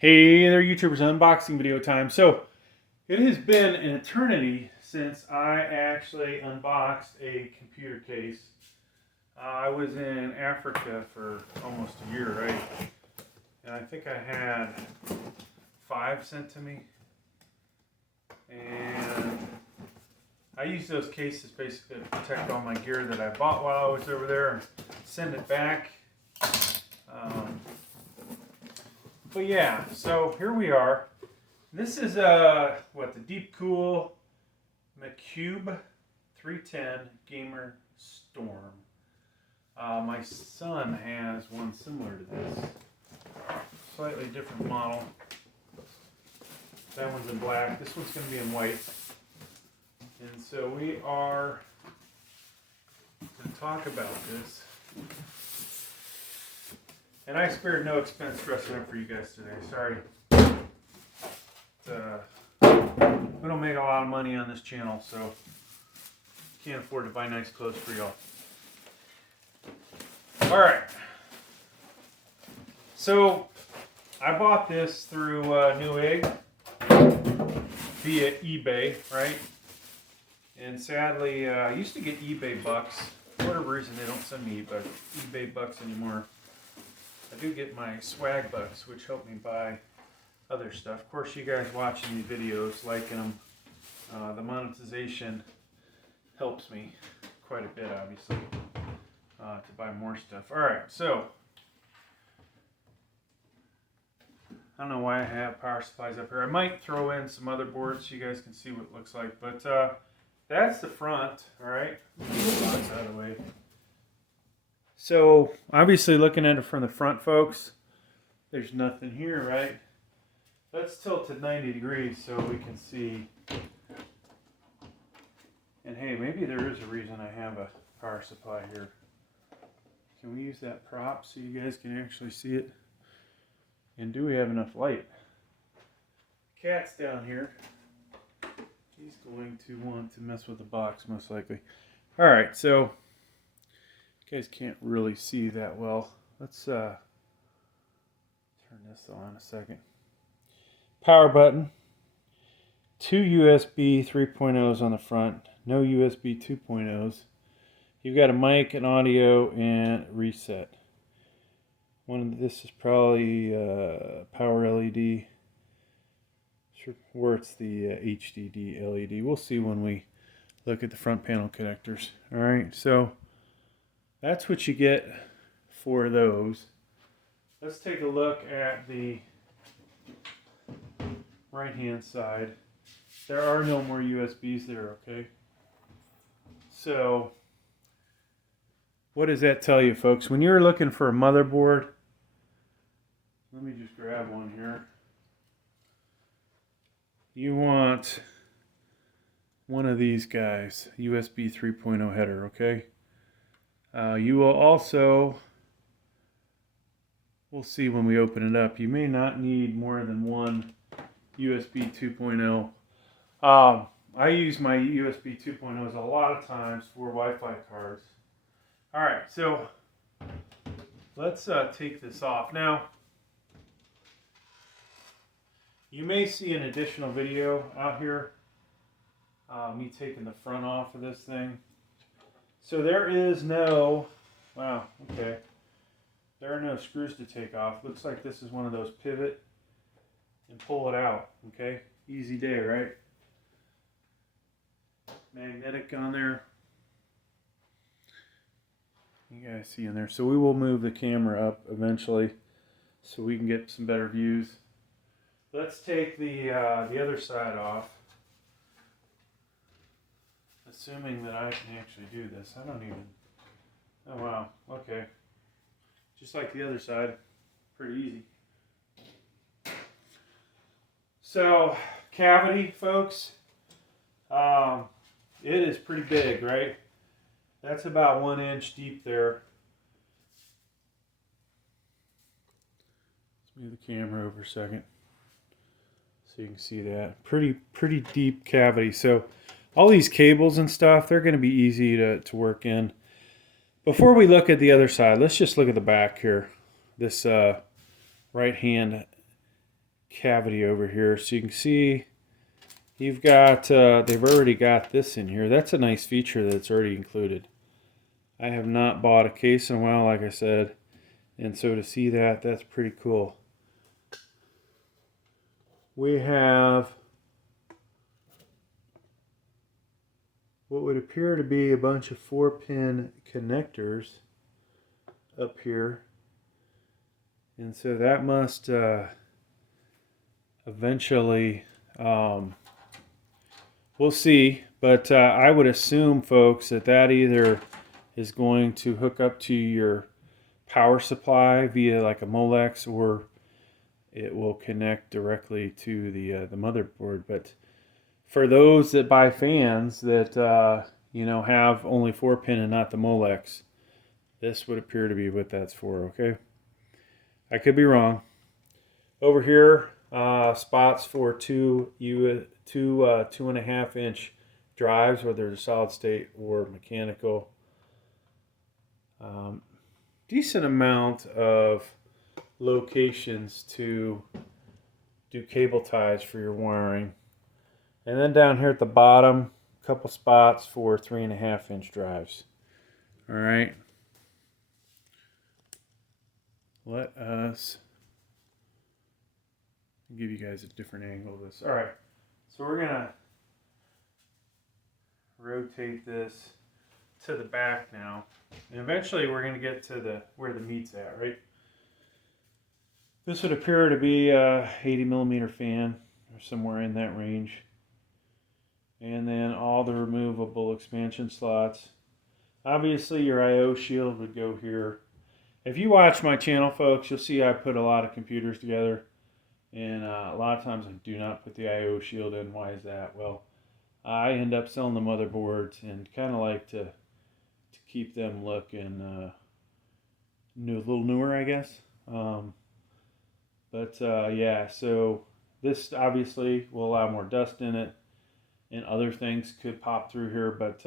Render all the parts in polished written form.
Hey there, YouTubers, unboxing video time. So it has been an eternity since I actually unboxed a computer case. I was in Africa for almost a year, right? And I think I had 5 sent to me. And I used those cases basically to protect all my gear that I bought while I was over there and send it back. But yeah, so here we are. This is what the DEEPCOOL MACUBE 310 Gamer Storm. My son has one similar to this, slightly different model. That one's in black. This one's going to be in white. And so we are going to talk about this. And I spared no expense dressing up for you guys today. Sorry. We don't make a lot of money on this channel, so can't afford to buy nice clothes for y'all. Alright. So, I bought this through Newegg via eBay, right? And sadly, I used to get eBay bucks. For whatever reason, they don't send me eBay bucks anymore. I do get my swag bucks, which help me buy other stuff. Of course, you guys watching these videos, liking them, the monetization helps me quite a bit, obviously, to buy more stuff. All right, so I don't know why I have power supplies up here. I might throw in some motherboards so you guys can see what it looks like. But that's the front, all right? Move the box out of the way. So, obviously looking at it from the front, folks, there's nothing here, right? Let's tilt it 90 degrees so we can see. And hey, maybe there is a reason I have a power supply here. Can we use that prop so you guys can actually see it? And do we have enough light? Cat's down here. He's going to want to mess with the box, most likely. All right, so you guys can't really see that well. Let's turn this on a second. Power button. 2 USB 3.0s on the front. No USB 2.0s. You've got a mic, an audio, and reset. This is probably power LED. Or it's the HDD LED. We'll see when we look at the front panel connectors. All right, so that's what you get for those. Let's take a look at the right-hand side. There are no more USBs there, okay? So, what does that tell you, folks? When you're looking for a motherboard, let me just grab one here. You want one of these guys, USB 3.0 header, okay? You will also, we'll see when we open it up, you may not need more than one USB 2.0. I use my USB 2.0s a lot of times for Wi-Fi cards. Alright, so let's take this off. Now, you may see an additional video out here, me taking the front off of this thing. So there is no, wow, okay. There are no screws to take off. Looks like this is one of those pivot and pull it out, okay? Easy day, right? Magnetic on there. You guys see in there. So we will move the camera up eventually so we can get some better views. Let's take the other side off. Assuming that I can actually do this. I don't even... Oh, wow. Okay. Just like the other side. Pretty easy. So, cavity, folks. It is pretty big, right? That's about 1 inch deep there. Let's move the camera over a second so you can see that. Pretty deep cavity. So all these cables and stuff, they're going to be easy to work in. Before we look at the other side, let's just look at the back here. This right hand cavity over here. So you can see you've got, they've already got this in here. That's a nice feature that's already included. I have not bought a case in a while, like I said. And so to see that, that's pretty cool. We have what would appear to be a bunch of 4-pin connectors up here. And so that must eventually, we'll see. But I would assume, folks, that that either is going to hook up to your power supply via like a Molex, or it will connect directly to the motherboard. But for those that buy fans that you know, have only 4-pin and not the Molex, this would appear to be what that's for. Okay, I could be wrong. Over here, spots for two 2.5-inch drives, whether they're solid state or mechanical. Decent amount of locations to do cable ties for your wiring. And then down here at the bottom, a couple spots for 3.5-inch drives. All right. Let us give you guys a different angle of this. All right. So we're gonna rotate this to the back now. And eventually we're going to get to where the meat's at, right? This would appear to be a 80mm fan, or somewhere in that range. And then all the removable expansion slots. Obviously your I/O shield would go here. If you watch my channel, folks, you'll see I put a lot of computers together. And a lot of times I do not put the I/O shield in. Why is that? Well, I end up selling the motherboards and kind of like to keep them looking a little newer, I guess. Yeah, so this obviously will allow more dust in it, and other things could pop through here, but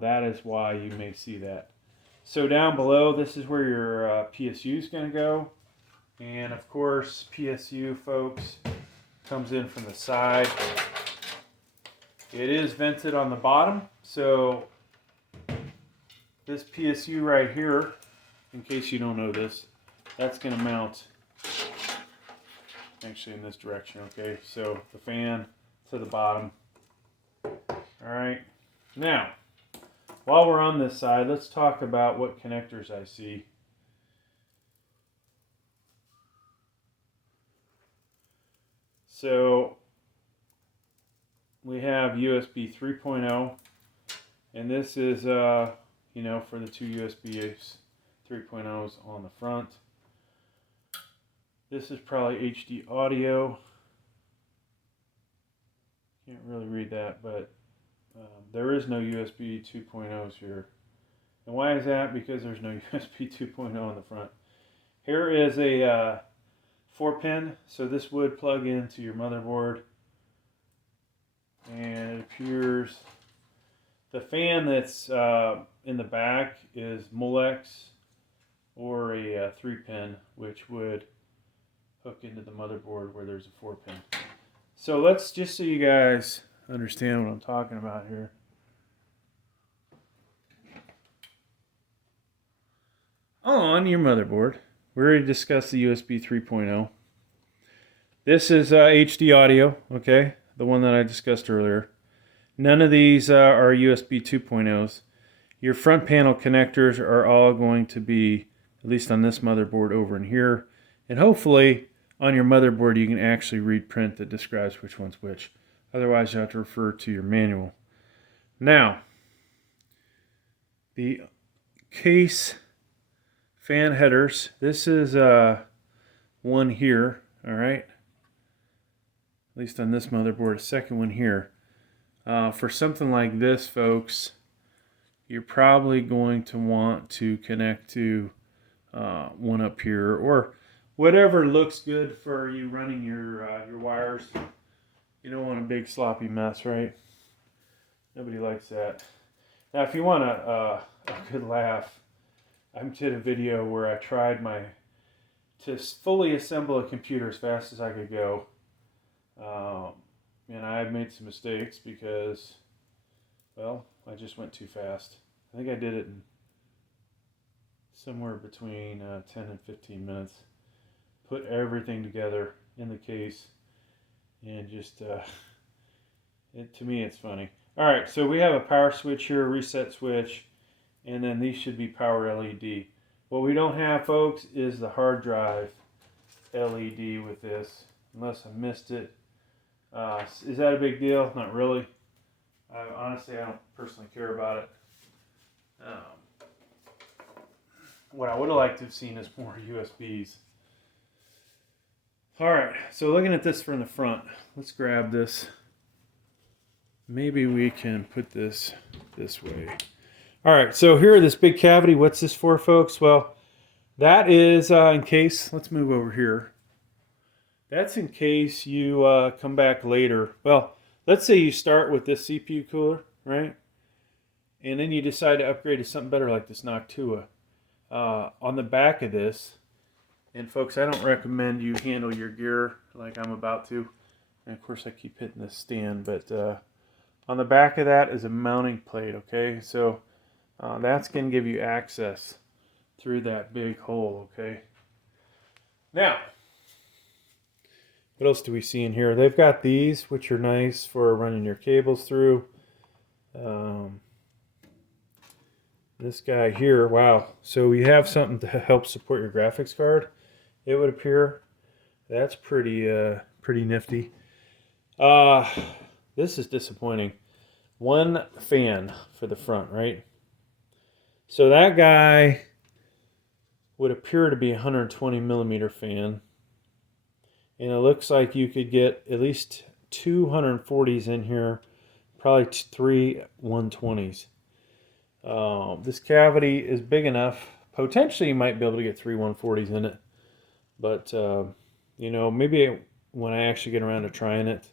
that is why you may see that. So down below, this is where your PSU is going to go. And of course, PSU, folks, comes in from the side. It is vented on the bottom, so this PSU right here, in case you don't know this, that's going to mount actually in this direction, okay? So the fan to the bottom. All right. Now, while we're on this side, let's talk about what connectors I see. So we have USB 3.0, and this is you know, for the two USB 3.0s on the front. This is probably HD audio. Can't really read that, but there is no USB 2.0s here. And why is that? Because there's no USB 2.0 on the front. Here is a 4-pin, so this would plug into your motherboard. And it appears the fan that's in the back is Molex, or a 3-pin, which would hook into the motherboard where there's a 4-pin. So let's, just so you guys understand what I'm talking about here. On your motherboard, we already discussed the USB 3.0. This is HD audio, okay? The one that I discussed earlier. None of these are USB 2.0s. Your front panel connectors are all going to be, at least on this motherboard, over in here. And hopefully on your motherboard you can actually read print that describes which one's which. Otherwise you have to refer to your manual. Now, the case fan headers. This is one here, all right? At least on this motherboard, a second one here. For something like this, folks, you're probably going to want to connect to one up here, or whatever looks good for you running your wires. You don't want a big sloppy mess, right? Nobody likes that. Now, if you want a good laugh, I did a video where I tried my to fully assemble a computer as fast as I could go. And I made some mistakes because, well, I just went too fast. I think I did it in somewhere between 10 and 15 minutes. Put everything together in the case, and just, to me, it's funny. All right, so we have a power switch here, a reset switch, and then these should be power LED. What we don't have, folks, is the hard drive LED with this, unless I missed it. Is that a big deal? Not really. Honestly, I don't personally care about it. What I would have liked to have seen is more USBs. Alright, so looking at this from the front, let's grab this. Maybe we can put this way. Alright, so here, this big cavity, what's this for, folks? Well, that is in case, let's move over here. That's in case you come back later. Well, let's say you start with this CPU cooler, right? And then you decide to upgrade to something better like this Noctua. On the back of this, and folks, I don't recommend you handle your gear like I'm about to. And of course I keep hitting this stand, but on the back of that is a mounting plate, okay? So that's going to give you access through that big hole, okay? Now, what else do we see in here? They've got these, which are nice for running your cables through. This guy here, wow. So we have something to help support your graphics card, it would appear. That's pretty nifty. This is disappointing. One fan for the front, right? So that guy would appear to be a 120 millimeter fan. And it looks like you could get at least two 140s in here, probably three 120s. This cavity is big enough. Potentially you might be able to get three 140s in it. But, you know, maybe when I actually get around to trying it,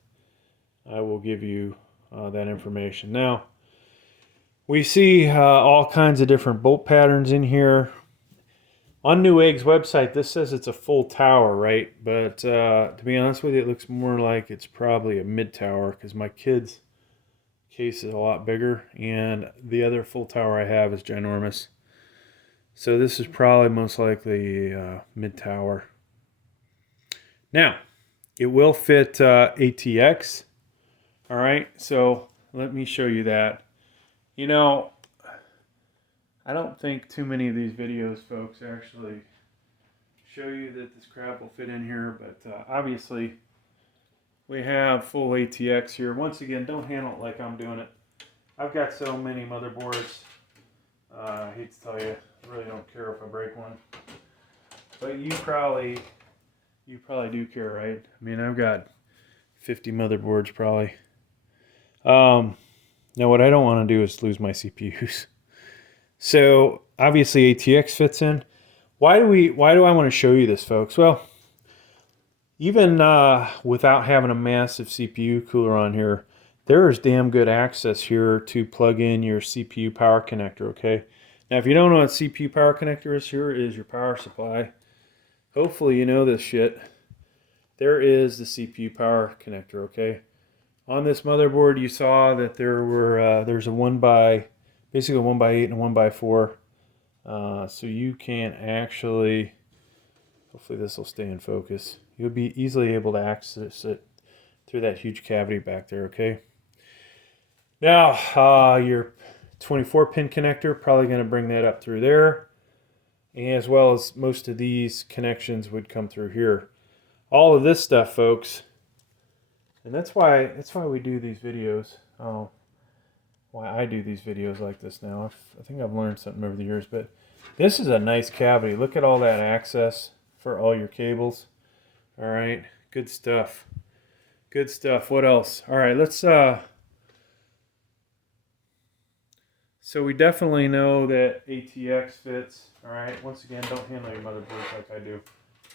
I will give you that information. Now, we see all kinds of different bolt patterns in here. On Newegg's website, this says it's a full tower, right? But to be honest with you, it looks more like it's probably a mid-tower because my kid's case is a lot bigger, and the other full tower I have is ginormous. So this is probably most likely mid-tower. Now, it will fit ATX. All right, so let me show you that. You know, I don't think too many of these videos, folks, actually show you that this crap will fit in here, but obviously we have full ATX here. Once again, don't handle it like I'm doing it. I've got so many motherboards. I hate to tell you, I really don't care if I break one. But you probably do care, right? I mean, I've got 50 motherboards probably. Now what I don't want to do is lose my CPUs. So obviously ATX fits in. Why do I want to show you this, folks? Well, even without having a massive CPU cooler on here, there is damn good access here to plug in your CPU power connector, okay? Now, if you don't know what CPU power connector is, here is your power supply. Hopefully you know this shit. There is the CPU power connector, okay? On this motherboard, you saw that there's a basically a 1x8 and a 1x4. So you can actually, hopefully this will stay in focus. You'll be easily able to access it through that huge cavity back there, okay? Now, your 24-pin connector, probably going to bring that up through there. As well as most of these connections would come through here. All of this stuff, folks, and that's why we do these videos. Why I do these videos like this now. I think I've learned something over the years, but this is a nice cavity. Look at all that access for all your cables. All right, good stuff. Good stuff. What else? All right, let's so we definitely know that ATX fits. All right, once again, don't handle your motherboards like I do.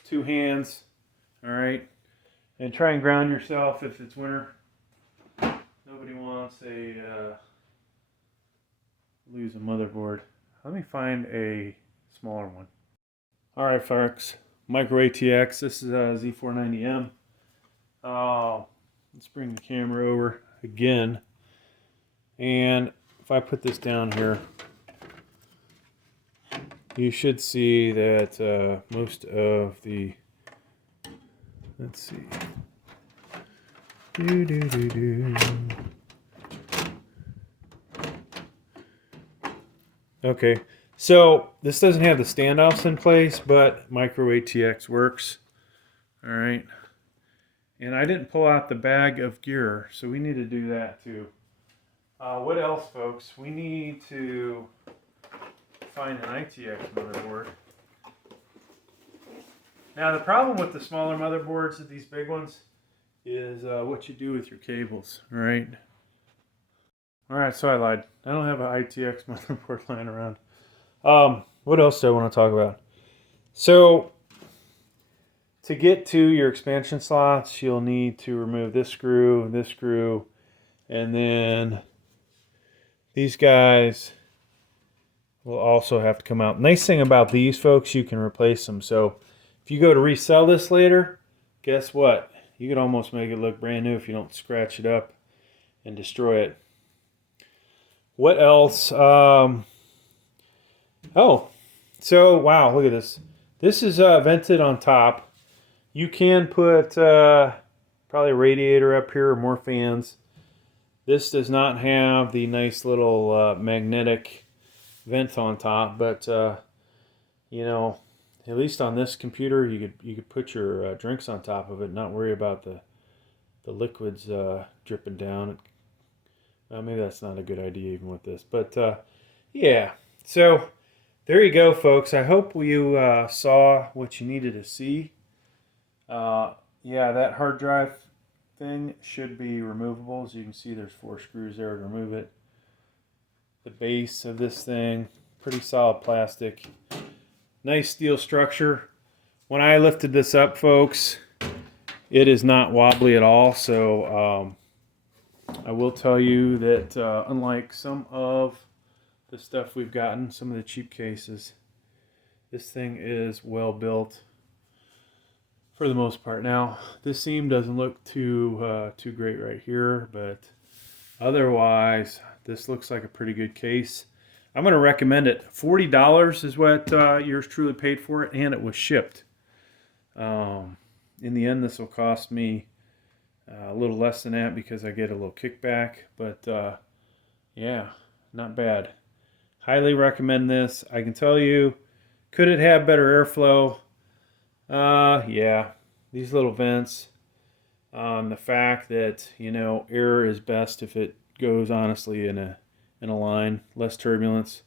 Two hands. All right, and try and ground yourself if it's winter. Nobody wants lose a motherboard. Let me find a smaller one. All right, folks, micro ATX. This is a Z490M. Let's bring the camera over again. And if I put this down here, you should see that most of the, let's see. Okay, so this doesn't have the standoffs in place, but micro ATX works. All right. And I didn't pull out the bag of gear, so we need to do that too. What else, folks? We need to find an ITX motherboard. Now, the problem with the smaller motherboards, of these big ones, is what you do with your cables, right? All right, so I lied. I don't have an ITX motherboard lying around. What else do I want to talk about? So, to get to your expansion slots, you'll need to remove this screw, and then these guys will also have to come out. Nice thing about these, folks, you can replace them. So if you go to resell this later, guess what? You could almost make it look brand new if you don't scratch it up and destroy it. What else? Oh, so wow, look at this. This is vented on top. You can put probably a radiator up here or more fans. This does not have the nice little magnetic vent on top, but you know, at least on this computer, you could put your drinks on top of it, and not worry about the liquids dripping down. Maybe that's not a good idea even with this, but yeah. So there you go, folks. I hope you saw what you needed to see. Yeah, that hard drive thing should be removable. As you can see, there's 4 screws there to remove it. The base of this thing, pretty solid plastic. Nice steel structure. When I lifted this up, folks, it is not wobbly at all. So I will tell you that unlike some of the stuff we've gotten, some of the cheap cases, this thing is well built for the most part. Now, this seam doesn't look too great right here, but otherwise, this looks like a pretty good case. I'm going to recommend it. $40 is what yours truly paid for it, and it was shipped. In the end, this will cost me a little less than that because I get a little kickback, but yeah, not bad. Highly recommend this. I can tell you, could it have better airflow? Yeah, these little vents, the fact that, you know, air is best if it goes honestly in a line, less turbulence.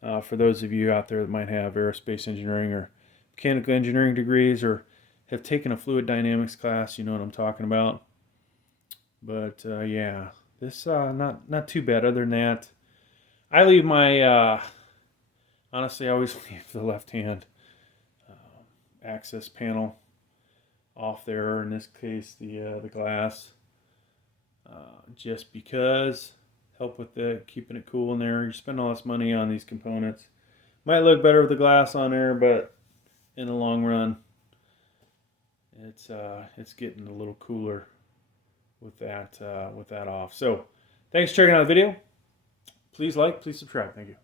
For those of you out there that might have aerospace engineering or mechanical engineering degrees or have taken a fluid dynamics class, you know what I'm talking about. But yeah, this not too bad. Other than that, I leave my honestly, I always leave the left hand access panel off there. In this case, the glass, just because help with the keeping it cool in there. You spend all this money on these components. Might look better with the glass on there, but in the long run, it's getting a little cooler with that off. So, thanks for checking out the video. Please like, please subscribe. Thank you.